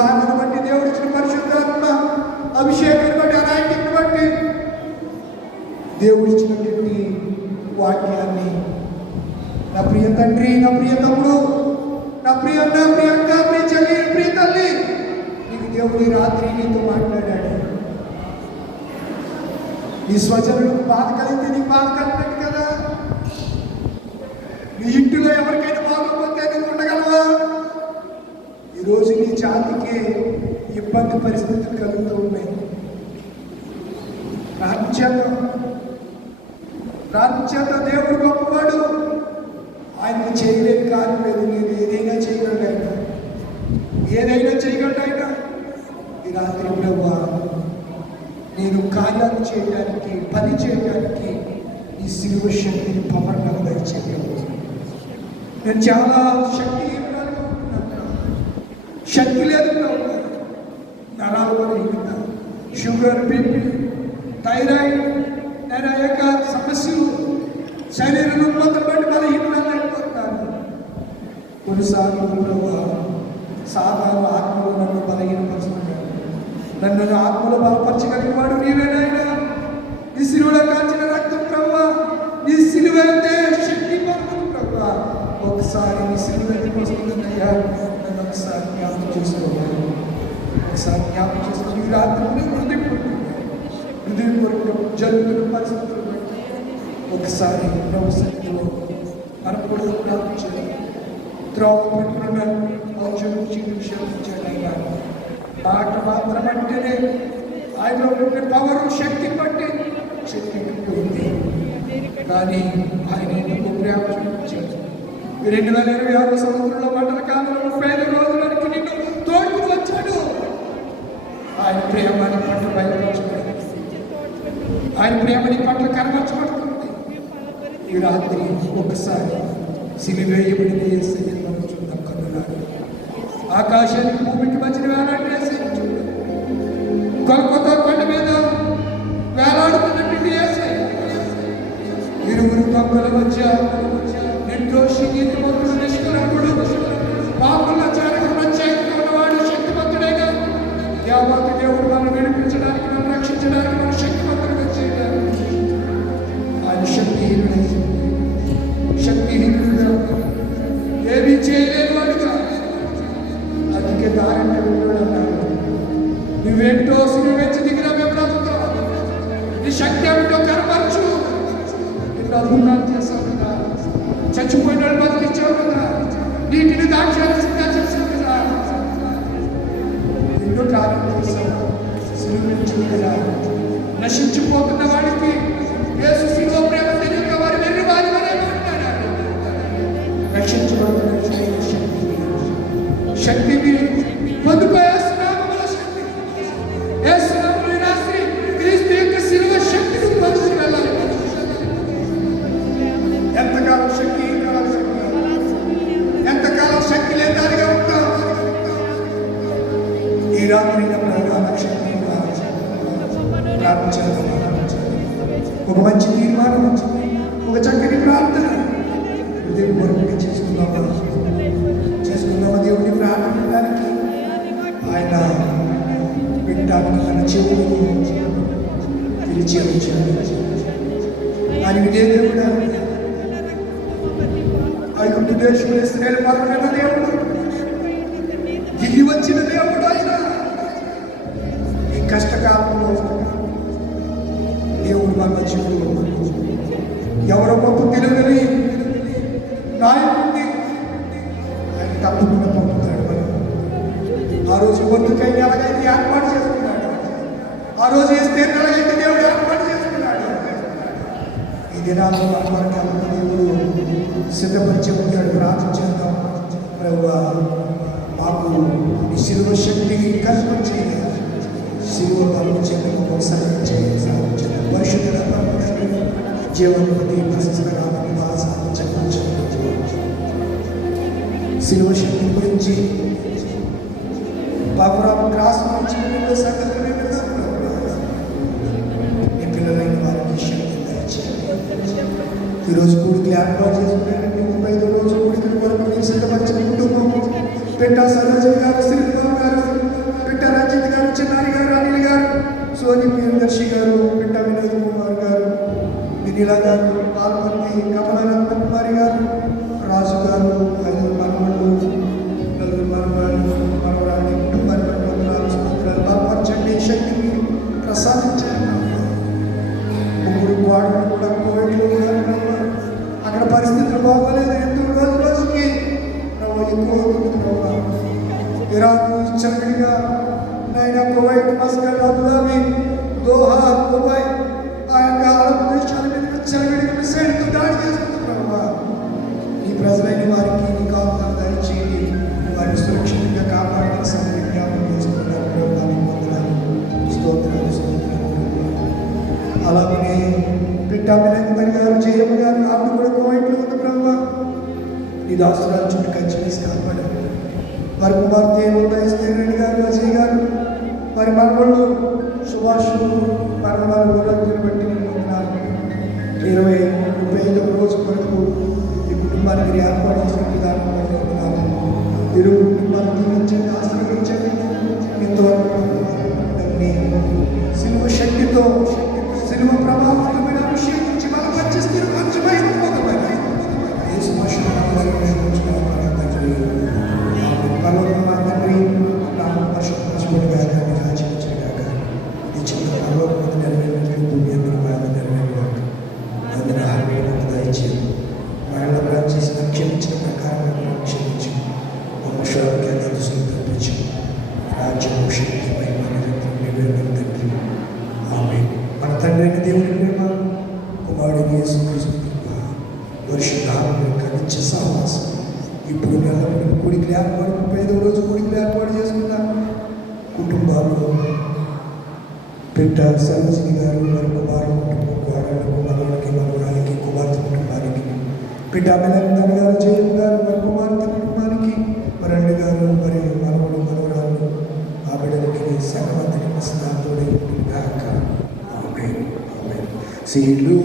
భావన బట్టి, దేవుడిచ్చిన పరిశుద్ధాత్మ అభిషేకాన్ని బట్టి, అనాయిటిని బట్టి, దేవుడిచ్చినటువంటి వాక్యాన్ని నా ప్రియ తండ్రి, నా ప్రియ తమ్ముడు, నా ప్రియ అక్క, ప్రియ చెల్లి, ప్రియ తల్లి, నీకు దేవుడి రాత్రి నీతో మాట్లాడాడు. నీ స్వజనులకు బాధ కలిగితే నీకు బాధ కలిగినట్టు కదా. నీ ఇంటిలో ఎవరికైనా బాగోకపోతే నువ్వు ఉండగలవా? ఈరోజు నీ జాతికి ఇబ్బంది పరిస్థితులు కలుగుతూ ఉన్నాయి. ప్రార్థించేత దేవుడు గొప్పవాడు. ఆయనకు చేయలేని కార్యం లేదు. నేను ఏదైనా చేయగలడు ఆయన, ఏదైనా చేయగలడు ఆయన. ఈ రాత్రి ప్రభువా, నేను కార్యాలు చేయడానికి, పని చేయడానికి ఈ శిలువ శక్తిని పవర్ నాకు దయచేయగలదు. నేను చాలా శక్తి లేదు. నరాల బలహీనత, షుగర్, బీపీ, థైరాయిడ్, నేను యొక్క సమస్యలు, శరీర రుగ్మతలు బట్టి బలహీనతలు అయిపోతున్నాను. కొన్నిసార్లు సాధారణ ఆత్మలు నన్ను బలహీనపరుస్తున్నాను. నన్ను ఆత్మలో బలపరచగలిగిన వాడు నీవేనాయనా. నీ సిలువలో కాల్చిన రక్తం ప్రభువా, నీ సిలువ అంటే శక్తి పడుతుంది ప్రభువా. ఒకసారి నీ సిలువ ఎందుకు వస్తుందయ్యా, నన్ను ఒకసారి జ్ఞాపకం చేసుకోవాలి. ఒకసారి జ్ఞాపకం చేసుకుని ఈ రాత్రి హృదయపూర్వకం జరుగుతున్న పరిస్థితులు బట్టి ఒకసారి ప్రభు సన్నిధిలో మనపూర్వక ప్రార్థన చేయాలి. త్రోవ పెట్టుకున్న ఔషధం చీటి విషయాలు చేయగలిగా మాట మాత్రం అంటేనే ఆయనలో ఉండే పవర్, శక్తి బట్టి శక్తి పోయింది. కానీ ఆయన నీకు ప్రేమ చూపించాడు. 2026 సంవత్సరంలో మండల కాలంలో 35 రోజులకి నిన్ను తోడుకు వచ్చాడు. ఆయన ప్రేమని పట్ల బయలుపరచబడింది. ఆయన ప్రేమని పట్ల కనబరచబడుతుంది. ఈ రాత్రి ఒకసారి సిలివేయబడిన యేసయ్యను మనం చూద్దాం. కన్నులారా, ఆకాశానికి భూమికి మధ్యన వేలాడిన యేసయ్యను చూద్దాం. గొల్గొతా కొండ మీద వేలాడుతున్నటువంటి యేసయ్య, ఇరువురు దొంగల మధ్య నిర్దోషి, నీతిమంతుడు, నిష్కలంకుడు, పాపుల చారకుడు, ప్రత్యేకంగా ఉన్నవాడు, శక్తిమంతుడైన దేవత దేవుడు మనం విడిపించడానికి, మనం రక్షించడానికి, మన శక్తిమంతుడిగా చేయడానికి ఆయన శక్తిహీనుడుగా, ఏమీ చేయలేని వాడుగా, అందుకే దారంటే ఉన్నాడు అన్నాడు. నువ్వేంటో సిలువ వెచ్చి దిగినా మేము బ్రతుకుతాం. నీ శక్తి ఏమిటో కనపరచు. ఎన్నో అద్భుతాలు చేశావు కదా, చచ్చిపోయిన వాళ్ళు బతికించావు కదా, నీటిని దాక్షారసంగా చేశావు కదా, ఎన్నో కార్యాలు చేశావు. సిలువ నుంచి కదా నశించిపోతున్న వాడికి యేసు సిలువ ప్రేమ తెలియక వారి వెర్రి వారి వరే మాట్లాడాడు. రక్షించబడిన శక్తిని పొందుకోయేస్తున్నామల శక్తి, యేసునామములో రాత్రి క్రీస్తు యొక్క సిలువ శక్తిని పొందుకు వెళ్ళాలి. ఎంతకాలం శక్తి, ఎంతకాలం శక్తి లేదానిగా ఉంటాం. ఈ రాత్రి శక్తి ప్రార్థించాలి. ఒక మంచి తీర్మానం, ఒక చక్కని ప్రార్థన హృదయం పొరుగుగా చేసుకుందామా దేవుడిని ప్రార్థించడానికి. ఆయన వింటానికి తన చెవులు పిలిచి ఉంచాడు. ఆయన వినే దేవుడు, ఐగుప్తు దేశంలో ఇశ్రాయేలు పరమైన దేవుడు, దిగి వచ్చిన దేవుడు. ఆయన ఈ కష్టకాలంలో దేవుడు మన మధ్యలో ఎవరో గొప్ప తెలియని నాయకుడిని ఆయన తప్పకుండా పంపుతాడు. ఆ రోజు ఒడ్డుకైనా ఎలాగైతే ఏర్పాటు చేసుకున్నాడు, ఆ రోజు వేస్తే ఎలాగైతే దేవుడు ఏర్పాటు చేసుకున్నాడు, ఈ దినాల్లో మనకి దేవుడు సిద్ధపరిచి ఉంటాడు. ప్రార్థన చేద్దాం. ప్రభువా, మాకు ఈ శిలువ శక్తిని కల్పించి శిలువ పనులు చేయడం ఒకసారి పరిశుద్ధ జీవనపతి శిలువ శక్తి గురించి పాపురాము క్రాస్ నుంచి సంగతులు మీ పిల్లలైన వారికి శక్తి దయచేయండి. ఈరోజు కూడికి ఏర్పాటు చేసుకున్నారండి. 35వ రోజు కూడికి కొరకు సిద్ధపరిచిన కుటుంబం పెట్టా సరోజ గారు, శ్రీరామ్ గారు, సుశీల గారు, పాల్పంది కమలానంద కుమారి గారు, రాజు గారు, 5 మనవళ్ళు, 4 మనవరాళ్ళు, మనవరాళ్ళు, కుటుంబాన్ని బట్టి వందనాలు స్తోత్రాలు. బలపరచండి, శక్తిని ప్రసాదించండి. 3 వార్డులు కూడా కోవిడ్లో ఉన్నారు ప్రభు. అక్కడ పరిస్థితులు బాగోలేదు. ఎందుకు రోజుకి ప్రభు ఎక్కువ అవుతుంది ప్రభు. ఇరాన్ ఇచ్చడిగా నైనా Kuwait, Muscat, Abu Dhabi, Doha, Dubai, ఆ యొక్క అరబ్ దేశాల మీద విచ్చలవిడిగా మిసైల్తో దాడి చేస్తుంది ప్రభు. ఈ ప్రజలైన వారికి నీ కాపుదల దయచేయండి. వారిని సురక్షితంగా కాపాడాలని సమయం జ్ఞాపకం చేస్తున్నారు ప్రభు. స్తోత్రాలు స్తోత్రాలు. అలాగనే పిట్టామిలందరి గారు, జయమ్మ గారు, ఆమె కూడా కువైట్లో ఉంది ప్రభు. నీ దాస్తురాల చుట్టూ కంచి వేసి కాపాడారు. వారి కుమార్తె రెడ్డి గారు, అజయ్ గారు, వారి మనవళ్ళు సుభాష్, మనవరాలు గోడలు బట్టి పొందినారు. 20-35 రోజు వరకు ఈ కుటుంబానికి ఏర్పాటు చేసిన విధానం పొందినారు. ఇరు కుటుంబాన్ని దీవించండి, ఆశీర్వదించండి. ఇంతవరకు సిలువ శక్తితో, సిలువ ప్రభావంతో మీరు అభిషేకించి బలపరిచేస్తే మంచిమైన తండ్రి నా పరిశుభ్రగా ఆచరించగాక ఈ చిన్న పర్వతం నెరవేరినట్లు నెరవేరుగాక. అందులో ఆరోగ్యం దయచేది మరణ చేసిన క్షమించిన ప్రకారం క్షమించు. వంశానికి దృష్టిని తప్పించు. రాజ్యం శక్తి నెరవేరు తండ్రి. ఆమె మన తండ్రి అయిన దేవుని ప్రేమ, కుమారుడిని యేసుక్రీస్తు పరిశుద్ధాత్మ యొక్క నిత్య సహవాసం ఇప్పుడు కూడికి ఏర్పాటు 35వ రోజు కూడికి ఏర్పాటు చేసుకున్న కుటుంబాల్లో పెట్ట సరోజిని గారు, వారి కుమారు కుటుంబం, కోడళ్ళకు, మనవలకి, మనవరాలకి, కుమార్తె కుటుంబానికి, పెట్ట అమెలందరి గారు, జయన్ గారు, వారి కుమార్తె కుటుంబానికి, మరణి గారు, మరి మనవడు, మనవరాలు, ఆ బిడ్డలకి సకమంతటి మస్తాతోడే గాక. ఆమేన్ ఆమేన్. సిలువ